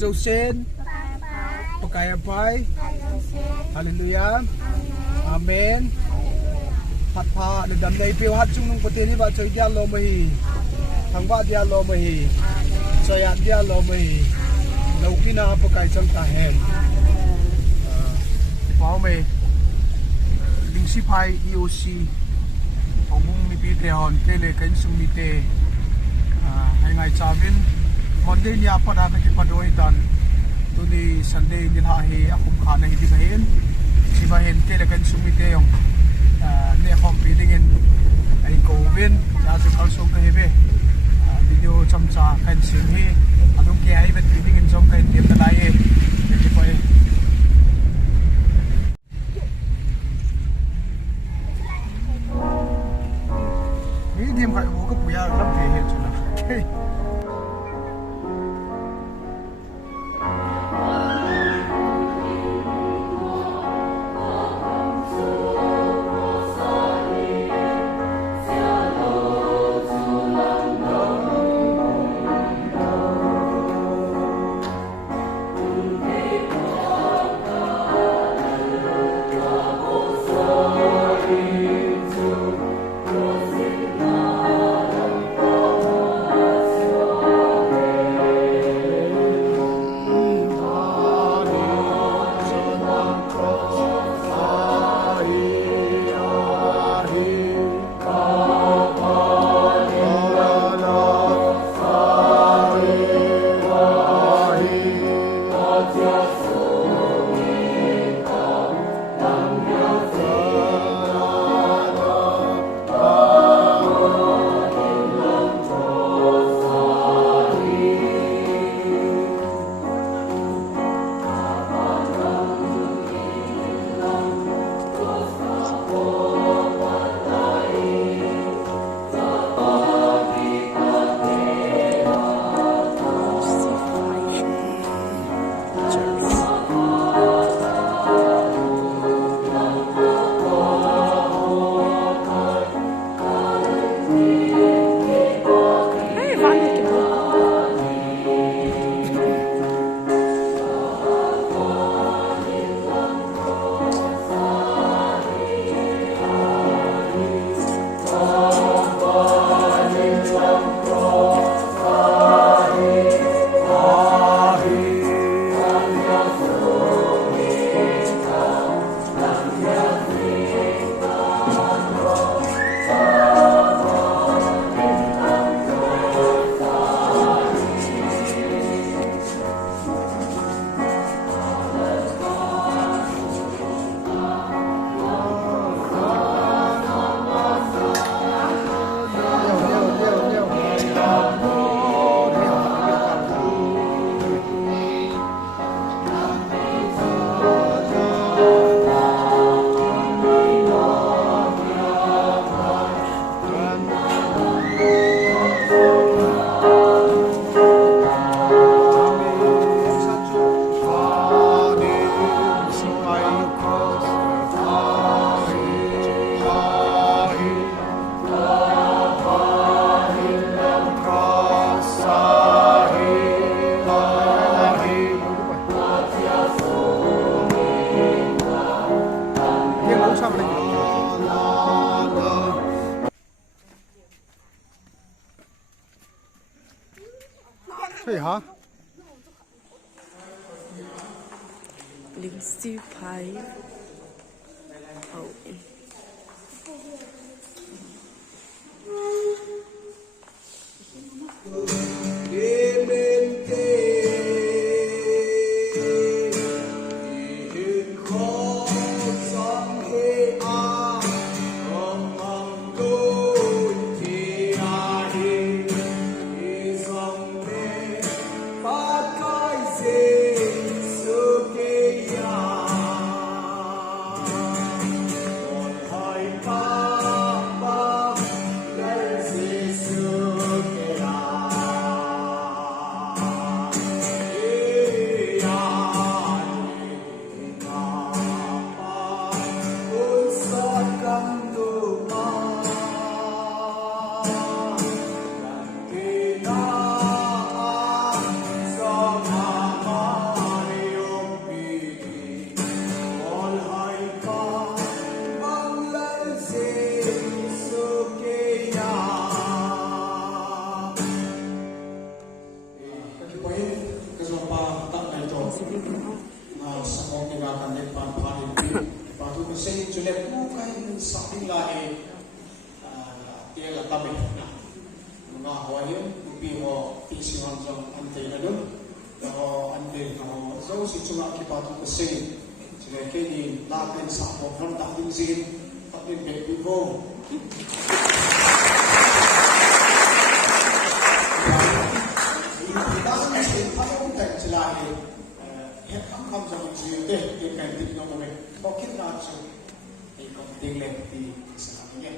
dâu sen pakaya pai hallelujah amen phát pha được đầm này phiêu hát chung nung pati ni ba chơi dia lo mahi thằng ba dia lo mahi saya dia lo mahi lâu khi nào pakai trong ta hen bao mày linh si pai EOC ông bung mi pi te hon te le kain sum mi te hai ngày chavin Monday ni apa dah kita padoi tan tu ni Sunday ni lah he aku khana hi digahin si bahen te le kain sum mi te yong ne hom pi dingin ai ko vin ja se kal som ka hebe video chamcha kan sim hi adung ke ai vet pi dingin som kain tem ta lai e ni poi ni dim kai wo ko puya lam ke he chuna Hey, hả? Linh si pai sin chule ku kai saking la e tia la tabe na nga hoye pi ho ti si hon jong ante na dun ho ante ho zo si chunga ki pa tu se chule ke ni la pen sa mo ram ta tin sin ta tin be bi ho hết không trong chuyện để tiền cảnh tình trong mình có kết ra rồi thì có tiền lên thì sẽ làm như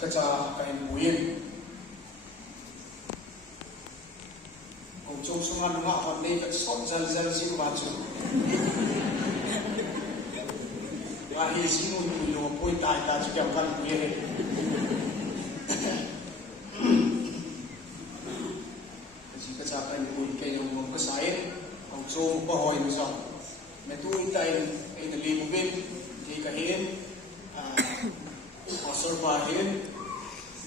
cái cha cái muin ông chung sung ăn ngọ còn đây cái sốt dần dần siêu vào chung và hi sinh người lùa bôi tai ta chỉ cầm căn muin cái cha cái muin cái ông có sai ông chung có hỏi nữa sao mẹ tôi tay cái li muin thì cái hiên pastor bahin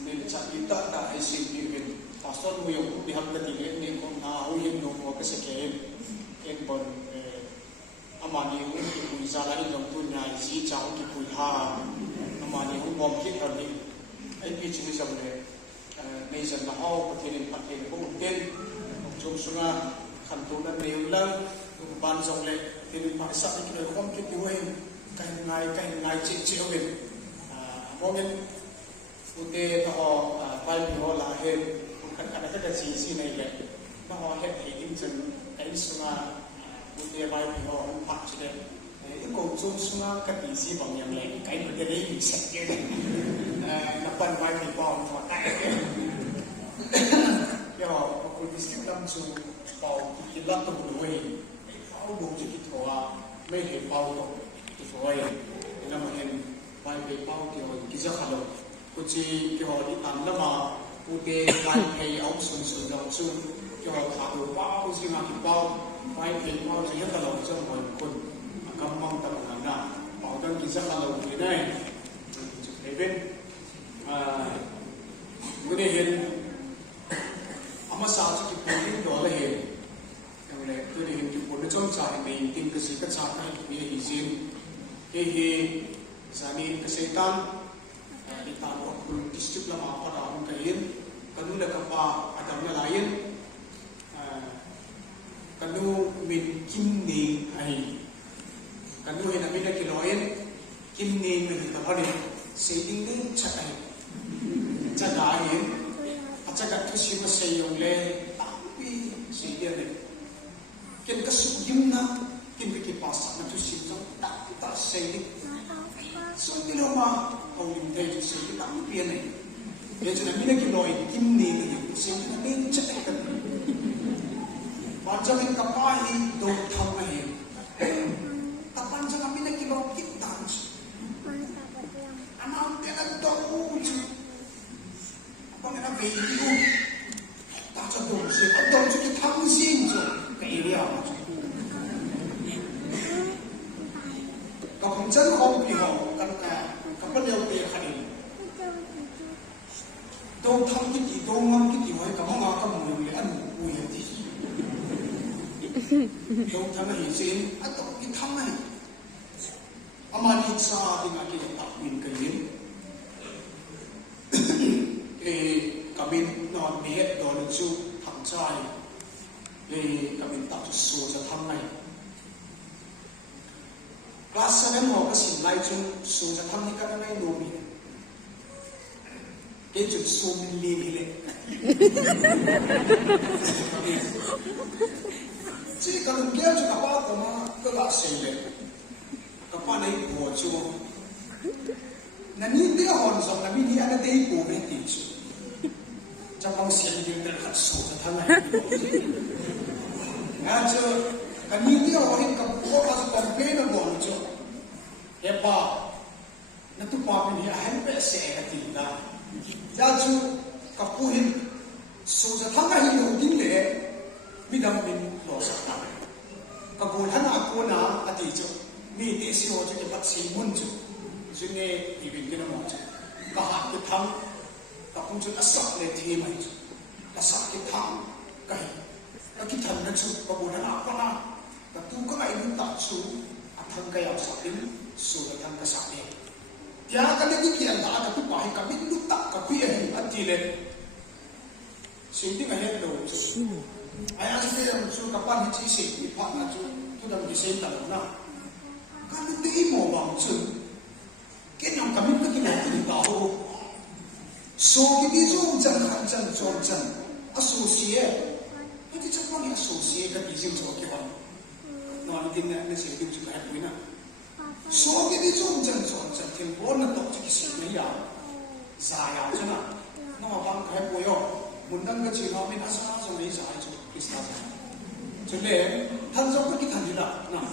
nên chắc kita đã hay xin đi về pastor người cũng đi học cái gì đấy nên con nào hiện nông của cái sự kiện cái phần amani cũng cái bùi ra lại trong tuần này chỉ cháu cái bùi ha amani cũng bom kít ở đây ấy bị chịu dòng đấy bây giờ là họ có thể nên phát hiện có một tên trong số nga khẩn tu đã nhiều lần ban dòng lệ thì mình phải xác định cái không cái tiêu hình cái ngày chịu mình mungkin ute tahu file biho lahir kan ada sisi ni le tahu het hidim jen kain sunga ute file biho empat je itu kau sunga katisi bang yang lain kain berdiri di sektor napan file biho empat ya aku district langsung bau kilat tu dua bau dua je kitaไม่เห็นเบาตกตัวสวยนั่นมันเห็นไปเป้าเกี่ยวกับกิจกรรมกุจิเกี่ยวกับอันละมาปูเตไปเพย์เอาส่วนเราซึ่งเกี่ยวกับขาตัวเป้าซึ่งมาที่เป้าไปเพย์เป้าจะยังตลอดจะหมดคนกำมังตลอดนั้นนะเป้าต้องกิจกรรมเราอยู่ได้จุดเด่นไม่ได้เห็นอามาสาวจะกินผลที่ตัวละเห็นอย่างไรคือได้เห็นกินผลในช่องใจในติงกสิกระชากให้มีหิซินเฮZani kesehatan kita waktu distrik lama pada orang kain, kanu lekapa adamnya lain, kanu min kimni ai, kanu yang nabi nak kiloin kimni min kita ni, seding ni cakai, cakai, cakai tu siapa sayang le, tapi sedia ni, kin kesukimna, kin bikipas, tu siapa tak seding. So bila mah orang ini jadi kita ambil ni, dia jadi mina kiloi kim ni ni, sehingga ni cakap kan, macam ini kapai do thang ni, tapi jangan mina kiloi kita, anak kita tahu je, apa mana video, tak tahu sih, tahu je kita tahu sih je, kaya macam. Kalau jangan orang pihak kan kapal yang dia kali, dong thang kita, dong orang kita, wahai kamu ngakak mulai anu punya di, dong thang ni sih, atau kita thang ni, aman iksa dengan kita takwin kain, kabin non niat don itu thang cai, kabin tak susah thang ni. Kelas 7 học sinh lại chung sốจะทำให้กันไม่รู้มีเกี่ยวกับsốมิลลิเมตรที่กันเกี่ยวกับว่าตัวมาก็ละเสียเลยกับว่าในหัวจูนั่นนี่เดี๋ยวหอนส่งนั่นนี่อันนั้นได้ปูไม่ติดจูจะฟังเสียงยืนแต่ขัดสูจะทำไงงั้นจูกันนี่เดียวเห็นกับพวกเราจะเป็นนักบอลจ้ะเฮ้ยป้านั่นทุกป้าเป็นยังไงเป็นเสียกันทีนะจ้าจูกับผู้เห็นสู้จะทำให้เราดิ้นเลยไม่ดำเป็นหล่อสักหน่อยกับผู้ท่านอากูน่ะอดีตจ้ะมีเดซิโอจะปัดสีมุนจ้ะซึ่งเนี่ยอีวินกันหมดจ้ะกับหากจะทำกับผู้จะรักษาเลยทีไหมจ้ะรักษาที่ทำกันแล้วที่ทำนั่นจ้ะกับผู้ท่านอากูน่ะแต่ตู้ก็ไม่รู้ตัดสูทำกายสักนิดสูดทำกระสับเนี่ยยากันเลยที่เขียนตากับผู้ป่วยกับมิตรตักกับพี่เองอันที่เลยสิ่งที่กันเนี่ยดูไอ้อาชีพเนี่ยสูกับบ้านที่สิ่งที่พักนะจูทุกอย่างที่เส้นตลอดนะการที่ที่หมู่บ้านจูแค่ยังกับมิตรก็กินอะไรที่ต่อสูที่ที่จูจังหันจังจอมจังอาสูเสียไม่ที่จะว่าเนี่ยอาสูเสียกับที่จิ๋วจูกี่วันนอนดินเนี่ยในเสียงจิ๋วจูกับไอ้ปุ้ยนะสูที่ที่จูจังจอมจังเทมโบนนั่นตกที่สิ่งไม่ยาว saya chứ nào nó mà bằng cái bồi yo muốn đăng cái chuyện họ mình đã sao rồi đấy giải cho Krista giải cho nên thân giống cái thằng gì đó nào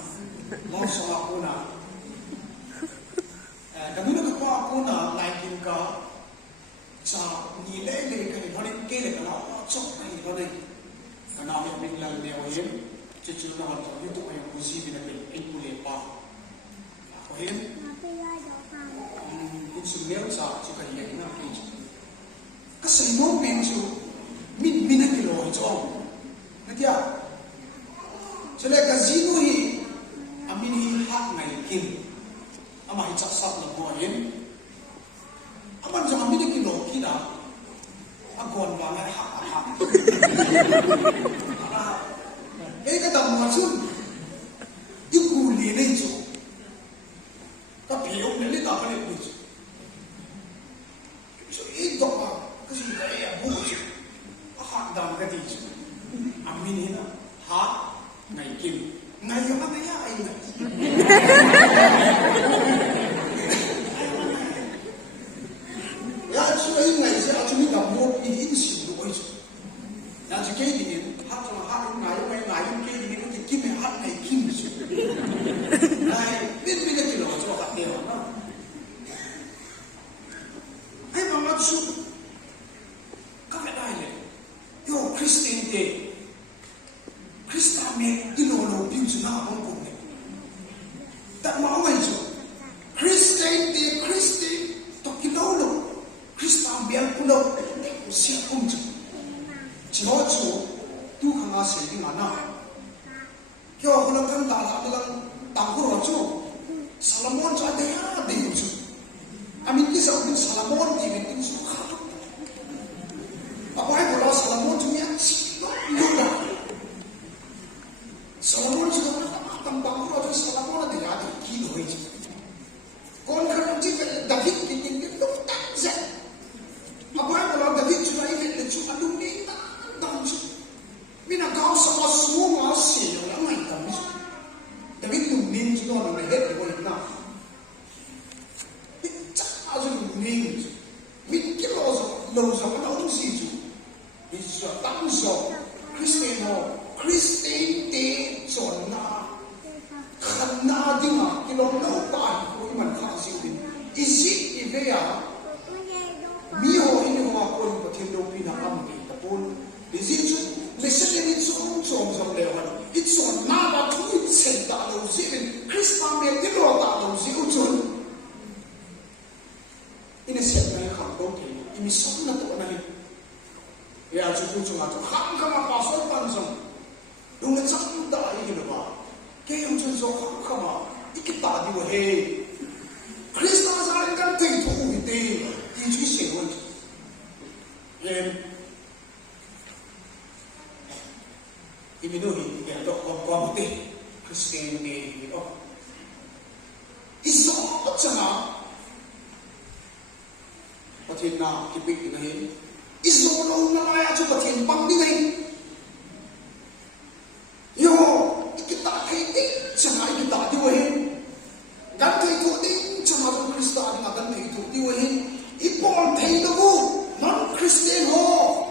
lo sợ cô nào cái lúc đó qua cô nào lại kim cả sao nhìn lẽ lên cái nó lên kia để nó chọc cái nó lên cái nào mình lần đeo hiếm chứ chưa nào cho những tụi em cũng gì bên mình anh cũng liền bảo có hiếm cũng sự nếu sao chỉ cần hiện nó cái cái sự nỗ lực chú mình cái lỗi cho ông nghe chưa cho nên cái gì nuôi mình hi hát ngày kim mà hi chắc sắp là mọi hiếm mà giờ mình cái lỗi kia đó còn vào ngày hát cái tầm mà xuống những cù liền lên chỗ cái biểu này lên đó cái này được chứ ít đó mà cái gì đấy à bù chứ hát đàn cái gì chứ mình hết hát ngày kim ngày hôm nay ai này ya chứ ấy ngày sẽ chúng mình gặp một cái in xỉu đuổi chứ ya chứ cái gì hát cho hát ngày hôm nay cái gì cái kim này hát ngày kim chứ này biết cái gì đó cho bạn đều đó ai mà mắt xuống các bạn đây này yo Christian day Christian này đi lồ biểu diễn nào không cùng này đặt máu ngày chứ Christian day Christian tôi cái lồ Christian biar pulau siap umju jauh tu kena sih di mana kyo pulau kan dalam tangkur aja Salomon ada ya di umju amin kisah umju Salomon di umju apa yang pulau Salomon punya juga Salomon juga tangkur aja Salomon ada ya di kilo aja kon kan jika David ingin itu tak zat apa yang kalau David cuma ingin lecu aduh ni tak tahu mina kau sama semua masih orang lain kami David nunin juga orang lain dia boleh nak cak aja nunin mikir lo sama orang sih tu bisa tahu so Kristen de zona karena dia kilo lepas kau iman kasih ini isi ibaya miho ini aku pun bertemu dengan kami tapi di situ mesin ini som lewat itu nama tu sedang lalu sih Kristen dia tidak lalu sih ujung ini siapa yang kau ini sana tu nanti ya cukup cuma tu ham kama pasal pansam dulu cakap tak ini lepas kaya ujung so ham kama ikut tadi wahai Kristen saya kan tentu itu去写问题，因为那里边都光不对，可是的哦，一说怎么，我天哪，这边那些，一说龙那呀，就我天帮的嘞，哟，一个打开的，怎么一个打的喂，干脆土的，怎么都克里斯塔的那干脆土的喂。Ipon thấy đâu non Christian ho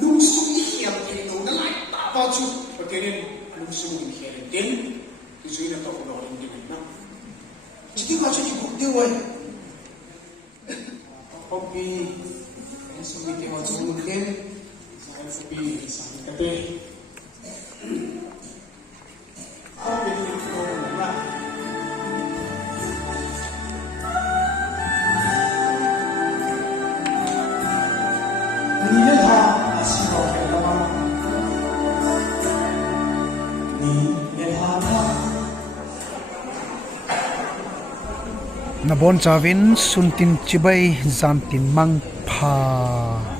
lung sung hiểm thấy đâu nó lại tạo vào chứ và cái nên lung sung hiểm đến cái gì là tao đó đến cái này nào chỉ tiêu vào cho những mục tiêu rồi copy cái số mình tiêu vào cho mình thêm sai copy sai cái tê copy những câu là na bon chavin suntin chibai zantin mang pha